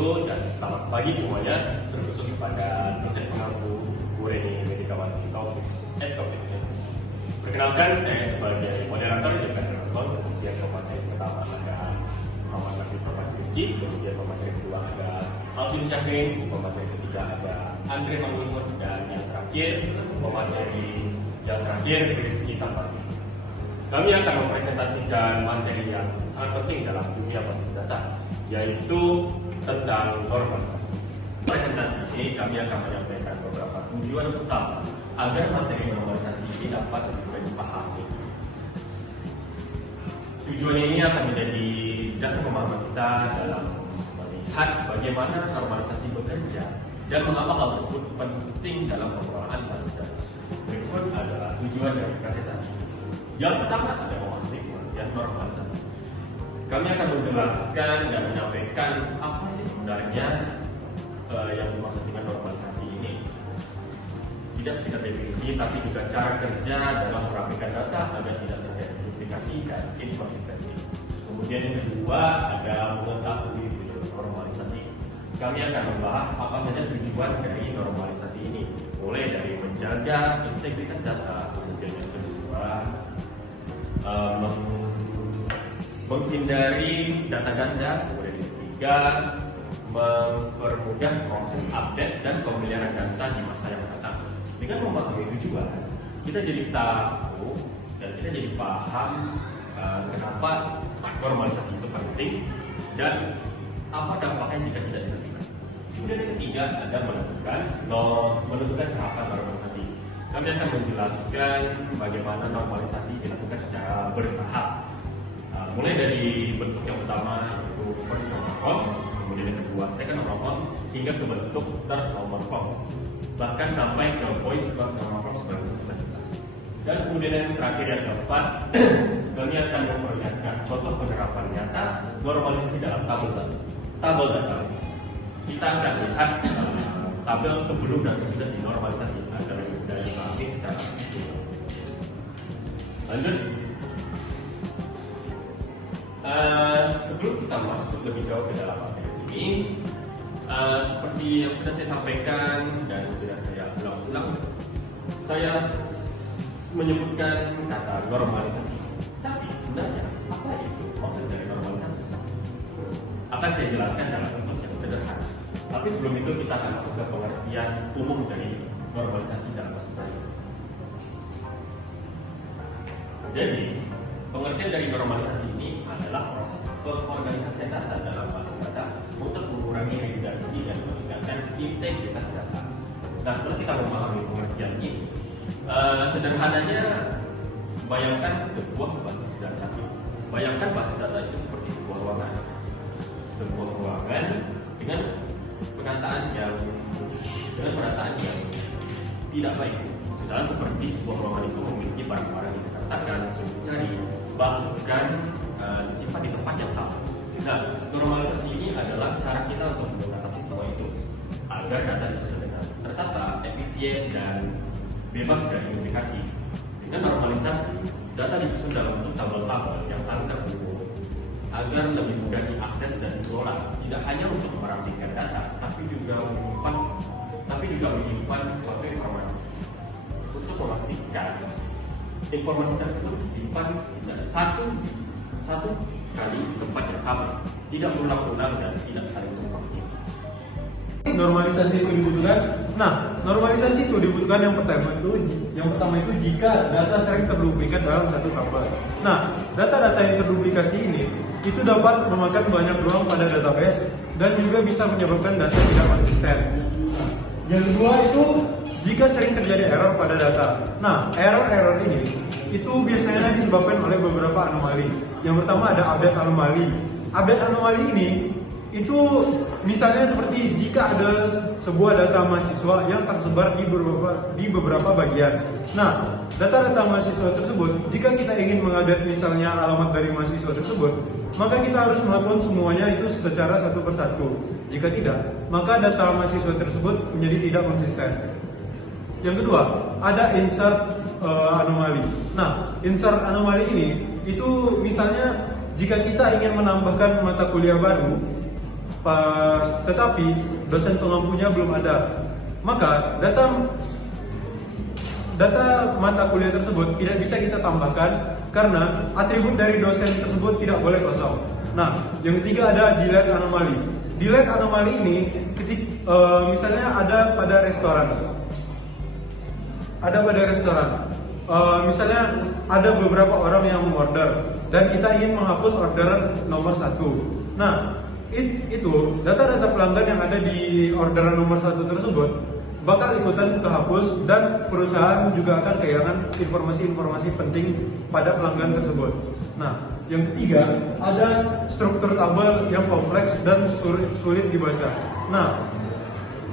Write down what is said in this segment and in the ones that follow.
wabarakatuh dan selamat pagi semuanya, terkhusus kepada dosen pengampu Ureni Medikawati Taufik SKPT. Perkenalkan, saya sebagai moderator juga penonton. Kemudian pemateri pertama ada Muhammad Nafis Rizky, kemudian pemateri kedua ada Alvin Syahrin, pemateri ketiga ada Andre Mangunur, dan yang terakhir pemateri yang terakhir Rizky Tampati. Kami akan mempresentasikan materi yang sangat penting dalam dunia basis data, yaitu tentang normalisasi. Presentasi ini kami akan menyampaikan beberapa tujuan utama agar materi normalisasi ini dapat lebih dipahami. Tujuan ini akan menjadi dasar pemahaman kita dalam melihat bagaimana normalisasi bekerja dan mengapa hal tersebut penting dalam pengelolaan basis data. Berikut adalah tujuan dari presentasi ini. Yang pertama adalah memahami pengertian normalisasi. Kami akan menjelaskan dan menyampaikan apa sih sebenarnya yang dimaksud dengan normalisasi ini. Tidak sekedar definisi, tapi juga cara kerja dalam merapikan data agar tidak terjadi duplikasi dan inkonsistensi. Kemudian yang kedua ada mengetahui tujuan normalisasi. Kami akan membahas apa saja tujuan dari normalisasi ini, mulai dari menjaga integritas data, kemudian yang kedua menghindari data ganda, kemudian yang ketiga mempermudah proses update dan pemeliharaan data di masa yang datang. Dengan memahami tujuan, kita jadi tahu dan kita jadi paham kenapa normalisasi itu penting dan apa dampaknya jika tidak dilakukan. Kemudian yang ketiga ada menentukan tahapan normalisasi. Kami akan menjelaskan bagaimana normalisasi dilakukan secara bertahap. Mulai dari bentuk yang pertama yaitu first normal form, kemudian yang kedua second normal form, hingga ke bentuk third normal form, bahkan sampai ke voice normal form sebagai bentuk lanjutan. Dan kemudian yang terakhir yang keempat, kami akan memperlihatkan contoh penerapan nyata normalisasi dalam tabel data. Kita akan lihat tabel sebelum dan sesudah dinormalisasi agar mudah dipahami secara visual. Lanjut. Sebelum kita masuk lebih jauh ke dalam materi ini, seperti yang sudah saya sampaikan dan sudah saya ulang-ulang, saya menyebutkan kata normalisasi. Tapi sebenarnya apa itu maksud dari normalisasi? Akan saya jelaskan dalam bentuk yang sederhana. Tapi sebelum itu kita akan masuk ke pengertian umum dari normalisasi dalam basis data. Jadi, pengertian dari normalisasi ini adalah proses pengorganisasian data dalam basis data untuk mengurangi redundansi dan meningkatkan integritas data. Nah, setelah kita memahami pengertian ini, sederhananya bayangkan sebuah basis data. Bayangkan basis data itu seperti sebuah ruangan. Sebuah ruangan dengan penataan yang tidak baik. Misalnya seperti sebuah ruangan itu memiliki barang-barang yang dikatakan sulit dicari, bahkan disimpan di tempat yang sama. Nah, normalisasi ini adalah cara kita untuk mengatasi semua itu agar data disusun dengan tertata, efisien, dan bebas dari duplikasi. Dengan normalisasi, data disusun dalam bentuk tabel-tabel yang sangat terhubung agar lebih mudah diakses dan dikelola. Tidak hanya untuk merapikan data, tapi juga menyimpan suatu informasi. Untuk memastikan informasi tersebut disimpan satu kali di tempat yang sama, tidak ulang-ulang dan tidak saling tumpang tindih. Normalisasi itu dibutuhkan. Nah, normalisasi itu dibutuhkan yang pertama itu jika data sering terduplikat dalam satu tabel. Nah, data-data yang terduplikasi ini itu dapat memakan banyak ruang pada database dan juga bisa menyebabkan data tidak konsisten. Yang kedua itu jika sering terjadi error pada data. Nah, error ini itu biasanya disebabkan oleh beberapa anomali. Yang pertama ada update anomali. Update anomali ini itu misalnya seperti jika ada sebuah data mahasiswa yang tersebar di beberapa bagian. Nah, data-data mahasiswa tersebut, jika kita ingin mengupdate misalnya alamat dari mahasiswa tersebut, maka kita harus melakukan semuanya itu secara satu persatu. Jika tidak, maka data mahasiswa tersebut menjadi tidak konsisten. Yang kedua, ada insert anomali. Nah, insert anomali ini itu misalnya jika kita ingin menambahkan mata kuliah baru, tetapi dosen pengampunya belum ada. Maka data mata kuliah tersebut tidak bisa kita tambahkan karena atribut dari dosen tersebut tidak boleh kosong. Nah, yang ketiga ada delete anomali. Delete anomali ini misalnya ada pada restoran. Misalnya ada beberapa orang yang mengorder dan kita ingin menghapus orderan nomor 1. Nah, itu data-data pelanggan yang ada di orderan nomor 1 tersebut bakal ikutan kehapus dan perusahaan juga akan kehilangan informasi-informasi penting pada pelanggan tersebut. Nah, yang ketiga ada struktur tabel yang kompleks dan sulit dibaca. Nah,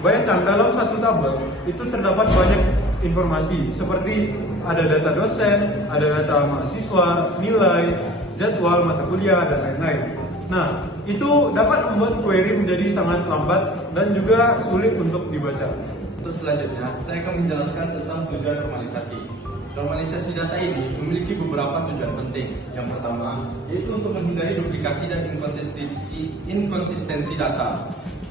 bayangkan dalam satu tabel itu terdapat banyak informasi seperti ada data dosen, ada data mahasiswa, nilai, jadwal mata kuliah dan lain-lain. Nah, itu dapat membuat query menjadi sangat lambat dan juga sulit untuk dibaca. Untuk selanjutnya, saya akan menjelaskan tentang tujuan normalisasi. Normalisasi data ini memiliki beberapa tujuan penting. Yang pertama, yaitu untuk menghindari duplikasi dan inkonsistensi data.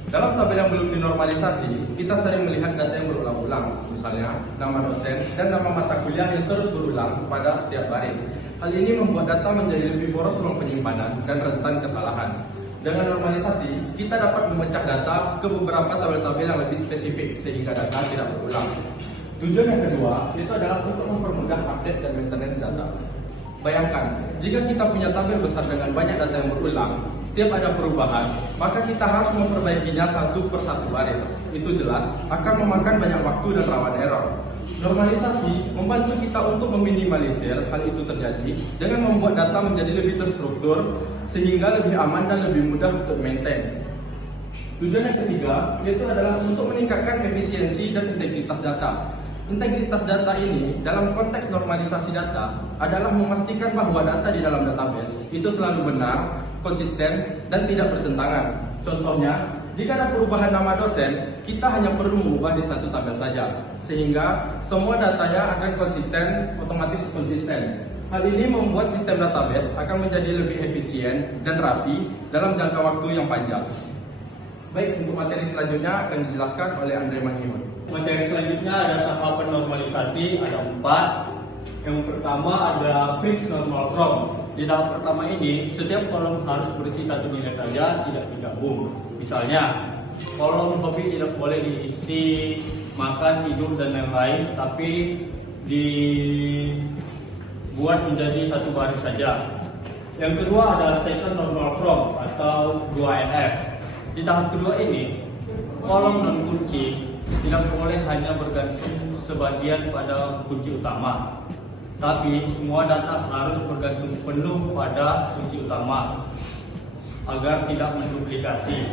Dalam tabel yang belum dinormalisasi, kita sering melihat data yang berulang-ulang, misalnya nama dosen dan nama mata kuliah yang terus berulang pada setiap baris. Hal ini membuat data menjadi lebih boros ruang penyimpanan dan rentan kesalahan. Dengan normalisasi, kita dapat memecah data ke beberapa tabel-tabel yang lebih spesifik sehingga data tidak berulang. Tujuan yang kedua, itu adalah untuk mempermudah update dan maintenance data. Bayangkan, jika kita punya tabel besar dengan banyak data yang berulang, setiap ada perubahan, maka kita harus memperbaikinya satu per satu baris. Itu jelas akan memakan banyak waktu dan rawan error. Normalisasi membantu kita untuk meminimalisir hal itu terjadi dengan membuat data menjadi lebih terstruktur sehingga lebih aman dan lebih mudah untuk maintain. Tujuan yang ketiga yaitu adalah untuk meningkatkan efisiensi dan integritas data. Integritas data ini dalam konteks normalisasi data adalah memastikan bahwa data di dalam database itu selalu benar, konsisten, dan tidak bertentangan. Contohnya, jika ada perubahan nama dosen, kita hanya perlu mengubah di satu tabel saja, sehingga semua datanya akan otomatis konsisten. Hal ini membuat sistem database akan menjadi lebih efisien dan rapi dalam jangka waktu yang panjang. Baik, untuk materi selanjutnya akan dijelaskan oleh Andre Manihun. Materi selanjutnya ada tahapan normalisasi, ada 4. Yang pertama ada fixed normal from. Di tahap pertama ini, setiap kolom harus berisi satu nilai saja, tidak digabung. Misalnya, kolom hobi tidak boleh diisi makan, hidup, dan lain-lain, tapi dibuat menjadi satu baris saja. Yang kedua ada second normal from atau 2NF. Di tahap kedua ini, kolom dan kunci tidak boleh hanya bergantung sebagian pada kunci utama, tapi semua data harus bergantung penuh pada kunci utama agar tidak menduplikasi.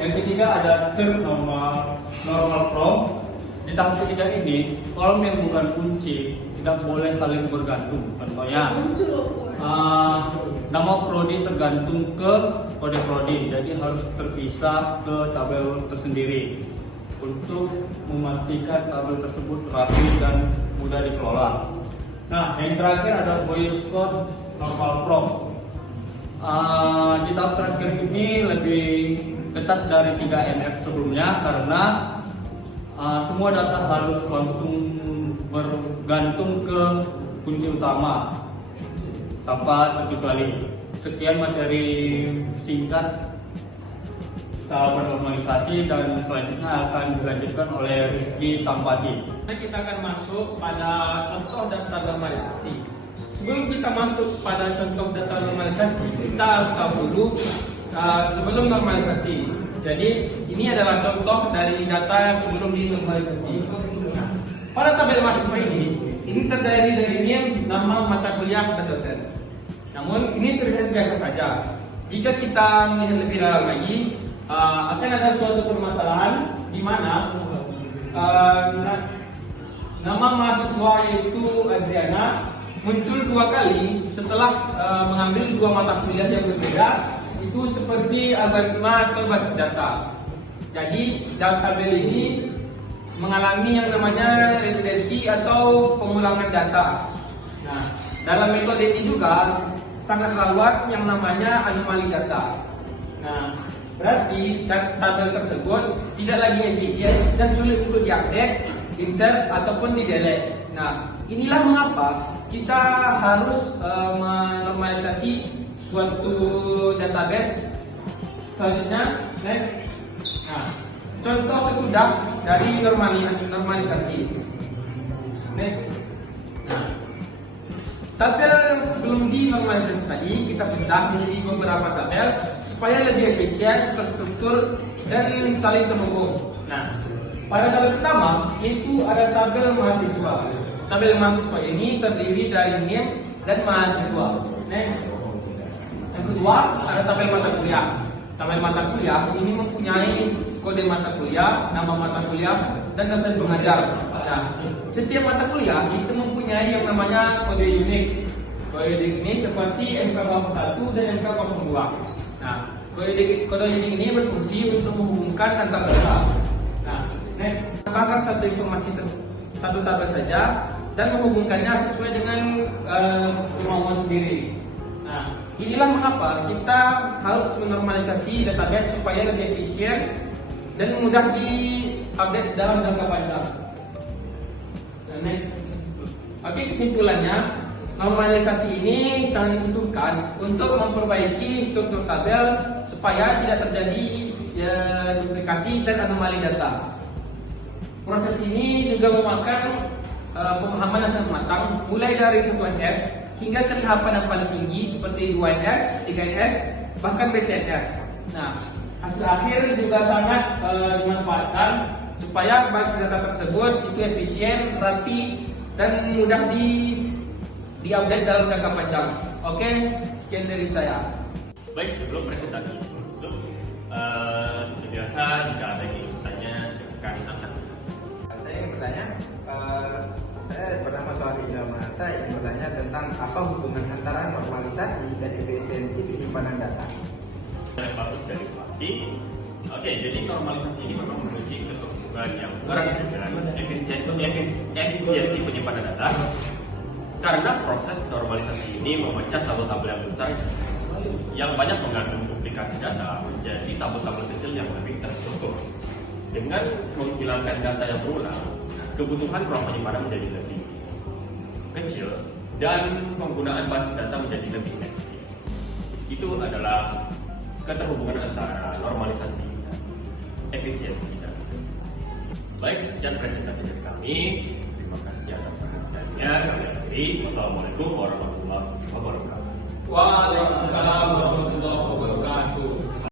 Yang ketiga ada third normal from. Di tahap ketiga ini, kolom yang bukan kunci tidak boleh saling bergantung. Contohnya, nama prodi tergantung ke kode prodi, jadi harus terpisah ke tabel tersendiri untuk memastikan tabel tersebut rapi dan mudah dikelola. Nah, yang terakhir ada voice code normal from. Di tahap terakhir ini lebih ketat dari 3NF sebelumnya karena semua data harus langsung bergantung ke kunci utama tanpa terkecuali. Sekian materi singkat tahapan normalisasi dan selanjutnya akan dilanjutkan oleh Rizky Sampati. Kita akan masuk pada contoh data normalisasi. Sebelum kita masuk pada contoh data normalisasi, kita harus tahu dulu sebelum normalisasi. Jadi ini adalah contoh dari data sebelum dinormalisasi. Nah, pada tabel mahasiswa ini terdiri dari name, nama, mata kuliah, dan dosen. Namun ini terlihat biasa saja. Jika kita melihat lebih dalam lagi, akan ada suatu permasalahan di mana nama mahasiswa yaitu Adriana muncul 2 kali setelah mengambil 2 mata kuliah yang berbeda, itu seperti algoritma atau basis data. Jadi dalam tabel ini mengalami yang namanya redundancy atau pengulangan data. Nah, dalam metode ini juga sangat rawan yang namanya anomali data. Nah, Berarti tabel tersebut tidak lagi efisien dan sulit untuk diupdate, insert ataupun di-delete. Nah, inilah mengapa kita harus menormalisasi suatu database. Selanjutnya, next. Nah, contoh sesudah dari normalisasi. Next. Nah, tabel yang sebelum dinormalisasi tadi kita pecah menjadi beberapa tabel supaya lebih efisien, terstruktur, dan saling terhubung. Nah, pada tabel pertama itu ada tabel mahasiswa. Tabel mahasiswa ini terdiri dari name dan mahasiswa. Next. Yang kedua ada tabel mata kuliah. Tabel mata kuliah ini mempunyai kode mata kuliah, nama mata kuliah, dan dosen pengajar. Nah, setiap mata kuliah itu mempunyai yang namanya kode unik. Kode unik ini seperti MK01 dan MK02. Nah, kode unik ini berfungsi untuk menghubungkan antar data. Nah, next, tambahkan satu tabel saja dan menghubungkannya sesuai dengan kemauan sendiri. Nah, inilah mengapa kita harus menormalisasi database supaya lebih efisien dan mudah diupdate dalam jangka panjang. Nah, next. Oke, kesimpulannya, normalisasi ini sangat dibutuhkan untuk memperbaiki struktur tabel supaya tidak terjadi duplikasi dan anomali data. Proses ini juga memakan pemahaman yang sangat matang, mulai dari satuan F hingga ketahapan yang paling tinggi seperti 2NF, 3NF, bahkan BCNF. Nah, hasil akhir juga sangat dimanfaatkan supaya basis data tersebut itu efisien, rapi, dan mudah diupdate dalam jangka panjang. Oke, sekian dari saya. Baik, sebelum presentasi seperti biasa jika ada yang ingin bertanya silakan angkat. Saya ingin bertanya, saya pertama soal Indomanata ingin bertanya tentang apa hubungan antara normalisasi dan efisiensi penyimpanan data. Bagus dari Swati. Oke, jadi normalisasi ini memang menuju keterhubungan yang erat dengan efisiensi penyimpanan data. Karena proses normalisasi ini memecah tabel-tabel yang besar yang banyak mengandung duplikasi data menjadi tabel-tabel kecil yang lebih terstruktur. Dengan menghilangkan data yang berulang, kebutuhan ruang penyimpanan menjadi lebih kecil dan penggunaan basis data menjadi lebih efisien. Itu adalah keterhubungan antara normalisasi dan efisiensi data. Baik, sekian presentasi dari kami. Terima kasih atas perhatiannya. Kami akhiri. Wassalamualaikum warahmatullahi wabarakatuh. Waalaikumsalam warahmatullahi wabarakatuh.